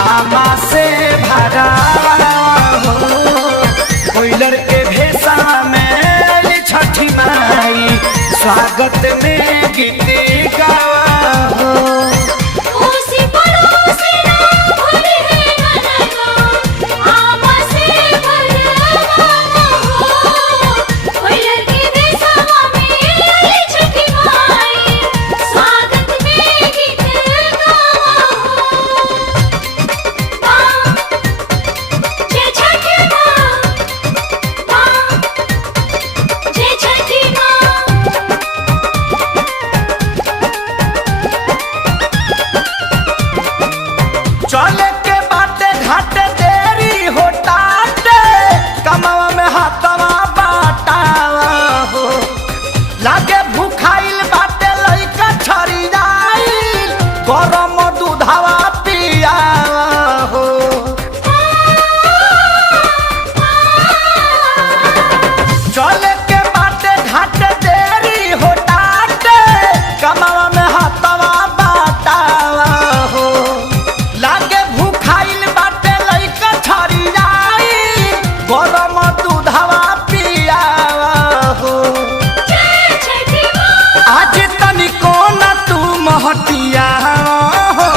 आमा से भरा हो। कोयलर के भेसा में छठी माई स्वागत में गीत गावा हो। चले के बाटे घाटे देरी हो टाटे कमावा में हाथवा बाटावा हो। लागे भूखाइल बाटे लइका छरी जाइल गरम दूधवा पियावा हो। चले के बाटे घाटे देरी हो टाटे कमावा में हाथवा बाटावा हो। लागे भूखाइल बाटे लइका छरी जाई गरम दूधवा पियावा हो। आज तनिको न तू महटिया हो।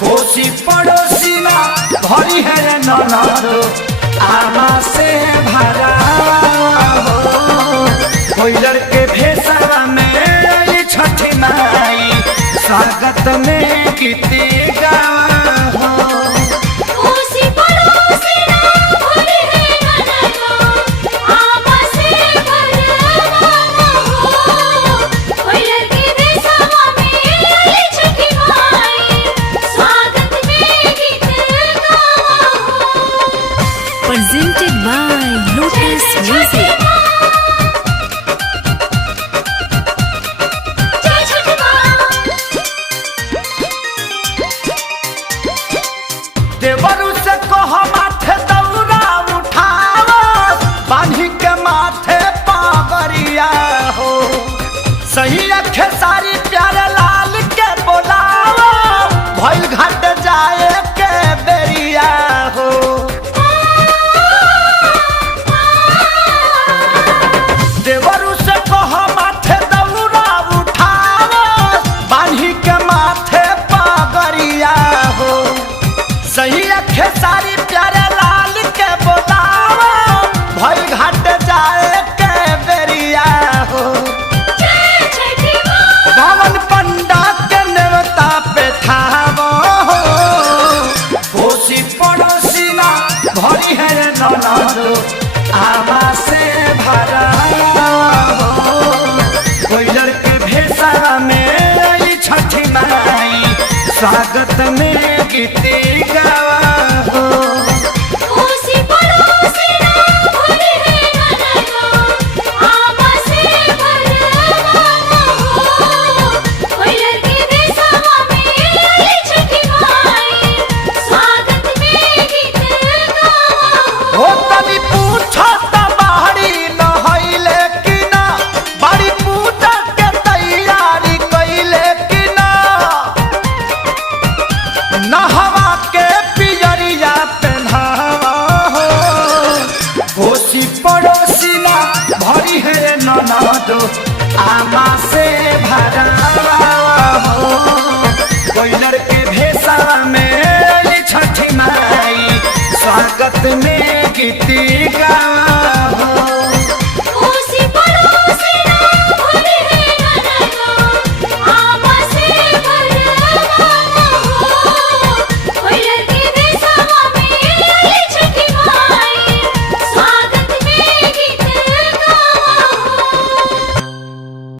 कोसी पड़ोसी ना घरी है ननद आमा से भरा हो। कोयलर के भेसा में छठी माई स्वागत में गीत गावा हो। Presented by Lotus Music. देवरु से कह माथे दौरा उठावा बांधी के माथे पागरिया हो। सही अखे सारी प्यारे लाल के बोलावा भइल घाट जाए के बेरिया हो। देवरु से कह माथे दौरा उठावा बांधी के माथे पागरिया हो। सही अखे सारी प्यारे लाल के बोलावा भइल घाट जाए के बेरिया हो। भवन पंडा के नेवता पे ठावो हो। कोसी पड़ोसी ना घरी है ननद आमा से भरा हो। कोयलर के भेसा में छठी माई स्वागत में गीत गावा हो। हो तनी पूछो त बाहरी नहइले कि ना बड़ी पूजा के तैयारी कइले कि ना। नहवा के पियरिया पहनावा हो। कोसी पड़ोसी ना भरी है ननद आमा से भरा हो। कोयलर के भेसा में छठी माई स्वागत में गीत गावा